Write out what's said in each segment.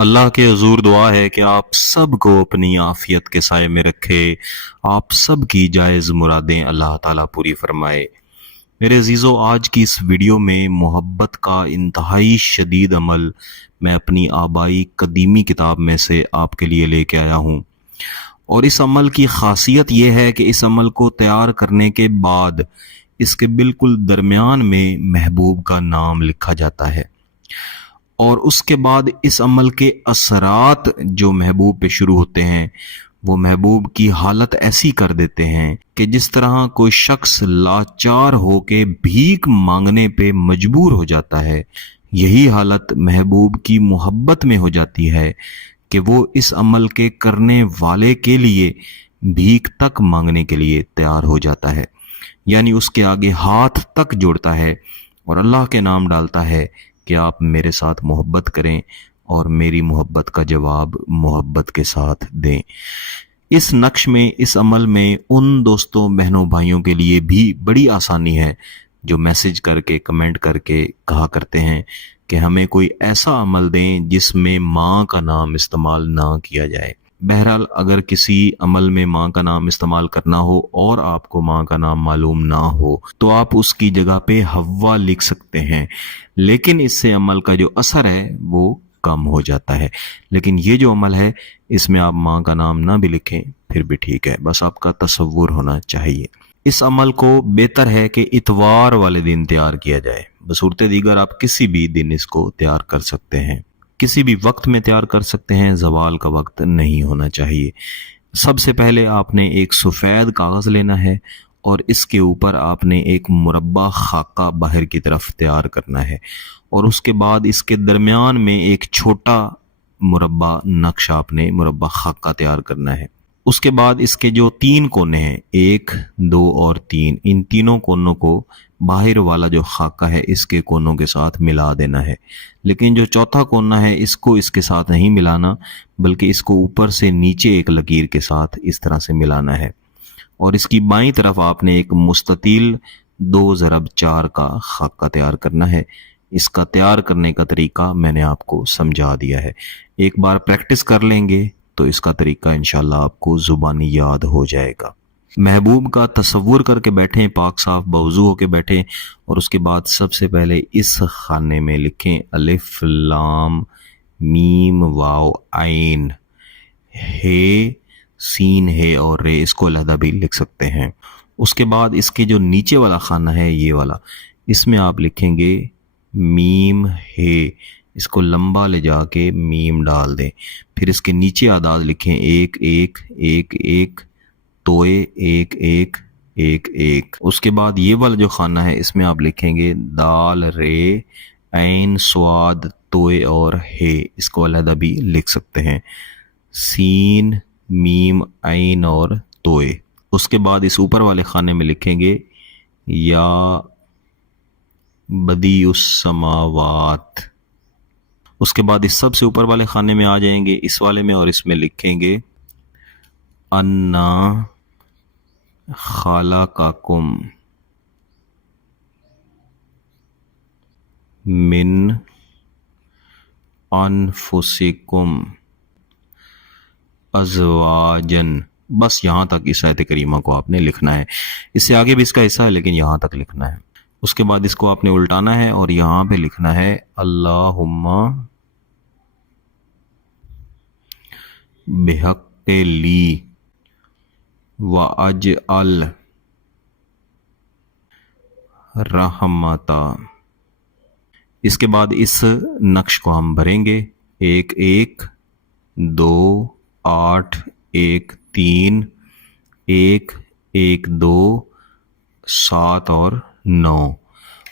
اللہ کے हुजूर दुआ है कि आप सब को अपनी आफियत के साए में रखे, आप सब की जायज़ मुरादें अल्लाह ताला पूरी फरमाए। मेरे अजीज़ों, आज की इस वीडियो में मोहब्बत का इंतहाई शदीद अमल मैं अपनी आबाई कदीमी किताब में से आपके लिए लेके आया हूँ। और इस अमल की खासियत यह है कि इस अमल को तैयार करने के बाद इसके बिल्कुल दरमियान में महबूब का नाम लिखा जाता है और उसके बाद इस अमल के असरात जो महबूब पे शुरू होते हैं वो महबूब की हालत ऐसी कर देते हैं कि जिस तरह कोई शख्स लाचार होके भीख मांगने पे मजबूर हो जाता है, यही हालत महबूब की मोहब्बत में हो जाती है कि वो इस अमल के करने वाले के लिए भीख तक मांगने के लिए तैयार हो जाता है, यानी उसके आगे हाथ तक जोड़ता है और अल्लाह के नाम डालता है कि आप मेरे साथ मोहब्बत करें और मेरी मोहब्बत का जवाब मोहब्बत के साथ दें। इस नक्श में, इस अमल में उन दोस्तों बहनों भाइयों के लिए भी बड़ी आसानी है जो मैसेज करके कमेंट करके कहा करते हैं कि हमें कोई ऐसा अमल दें जिसमें माँ का नाम इस्तेमाल ना किया जाए। बहरहाल, अगर किसी अमल में माँ का नाम इस्तेमाल करना हो और आपको माँ का नाम मालूम ना हो तो आप उसकी जगह पे हव्वा लिख सकते हैं, लेकिन इससे अमल का जो असर है वो कम हो जाता है। लेकिन ये जो अमल है इसमें आप माँ का नाम ना भी लिखें फिर भी ठीक है, बस आपका तसव्वुर होना चाहिए। इस अमल को बेहतर है कि इतवार वाले दिन तैयार किया जाए, बसूरत दीगर आप किसी भी दिन इसको तैयार कर सकते हैं, किसी भी वक्त में तैयार कर सकते हैं, ज़वाल का वक्त नहीं होना चाहिए। सबसे पहले आपने एक सफ़ेद कागज़ लेना है और इसके ऊपर आपने एक मुरब्बा खाका बाहर की तरफ तैयार करना है और उसके बाद इसके दरमियान में एक छोटा मुरब्बा नक्शा आपने मुरब्बा खाका तैयार करना है। उसके बाद इसके जो 3 कोने हैं, 1, 2 और 3, इन तीनों कोनों को बाहर वाला जो खाका है इसके कोनों के साथ मिला देना है, लेकिन जो चौथा कोना है इसको इसके साथ नहीं मिलाना, बल्कि इसको ऊपर से नीचे एक लकीर के साथ इस तरह से मिलाना है। और इसकी बाईं तरफ आपने एक मुस्ततील 2 × 4 का खाका तैयार करना है। इसका तैयार करने का तरीका मैंने आपको समझा दिया है, एक बार प्रैक्टिस कर लेंगे तो इसका तरीका इंशाल्लाह आपको ज़ुबानी याद हो जाएगा। महबूब का तसव्वुर करके बैठें, पाक साफ बावजू होके बैठें और उसके बाद सबसे पहले इस खाने में लिखें अलिफ लाम मीम वाव आइन, हे सीन है और रे, इसको अलहदा भी लिख सकते हैं। उसके बाद इसके जो नीचे वाला खाना है ये वाला, इसमें आप लिखेंगे मीम हे, इसको लंबा ले जाके मीम डाल दें। फिर इसके नीचे आदाद लिखें 1 1 1 1 तोए 1 1 1 1। उसके बाद ये वाला जो खाना है इसमें आप लिखेंगे दाल रे ऐन स्वाद तोए और हे, इसको अलहदा भी लिख सकते हैं, सीन मीम ऐन और तोए। उसके बाद इस ऊपर वाले खाने में लिखेंगे या बदीउस समावात। उसके बाद इस सबसे ऊपर वाले खाने में आ जाएंगे इस वाले में और इसमें लिखेंगे अन्ना खालाकाकुम मिन अनफुसिकुम अज़वाजन। बस यहाँ तक इस आयत करीमा को आपने लिखना है, इससे आगे भी इसका हिस्सा है लेकिन यहाँ तक लिखना है। उसके बाद इसको आपने उल्टाना है और यहाँ पे लिखना है अल्लाहुम्मा बिहक़्क़ि ली व अजअल रहमता। इसके बाद इस नक्श को हम भरेंगे 1 1 2 8 1 3 1 1 2 7 और 9।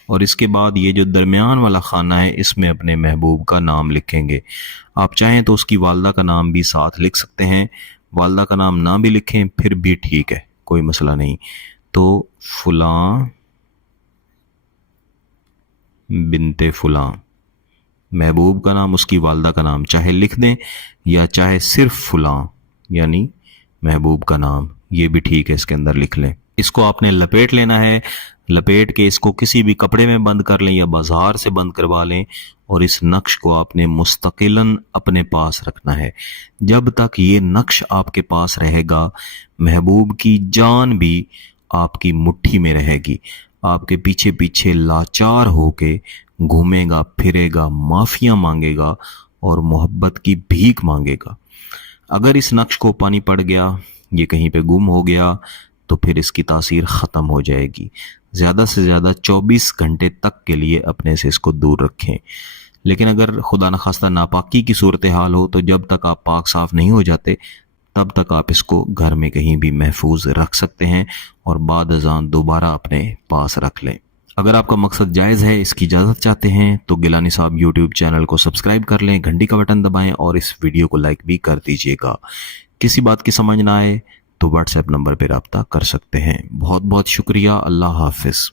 और इसके बाद ये जो दरमियान वाला खाना है इसमें अपने महबूब का नाम लिखेंगे। आप चाहें तो उसकी वालदा का नाम भी साथ लिख सकते हैं, वालदा का नाम ना भी लिखें फिर भी ठीक है, कोई मसला नहीं। तो फुलां बिनते फुलां, महबूब का नाम उसकी वालदा का नाम चाहे लिख दें या चाहे सिर्फ फुलां यानी महबूब का नाम, ये भी ठीक है, इसके अंदर लिख लें। इसको आपने लपेट लेना है, लपेट के इसको किसी भी कपड़े में बंद कर लें या बाजार से बंद करवा लें, और इस नक्श को आपने मुस्तकिलन अपने पास रखना है। जब तक ये नक्श आपके पास रहेगा, महबूब की जान भी आपकी मुट्ठी में रहेगी। आपके पीछे पीछे लाचार होके घूमेगा फिरेगा, माफिया मांगेगा और मोहब्बत की भीख मांगेगा। अगर इस नक्श को पानी पड़ गया, ये कहीं पे गुम हो गया, तो फिर इसकी तासीर ख़त्म हो जाएगी। ज़्यादा से ज़्यादा 24 घंटे तक के लिए अपने से इसको दूर रखें। लेकिन अगर खुदा न खास्ता नापाकी की सूरत हाल हो, तो जब तक आप पाक साफ़ नहीं हो जाते तब तक आप इसको घर में कहीं भी महफूज रख सकते हैं और बाद अज़ान दोबारा अपने पास रख लें। अगर आपका मकसद जायज़ है, इसकी इजाज़त चाहते हैं, तो गिलानी साहब यूट्यूब चैनल को सब्सक्राइब कर लें, घंटी का बटन दबाएं और इस वीडियो को लाइक भी कर दीजिएगा। किसी बात की समझ ना आए तो व्हाट्सएप नंबर पर रब्ता कर सकते हैं। बहुत बहुत शुक्रिया। अल्लाह हाफिज़।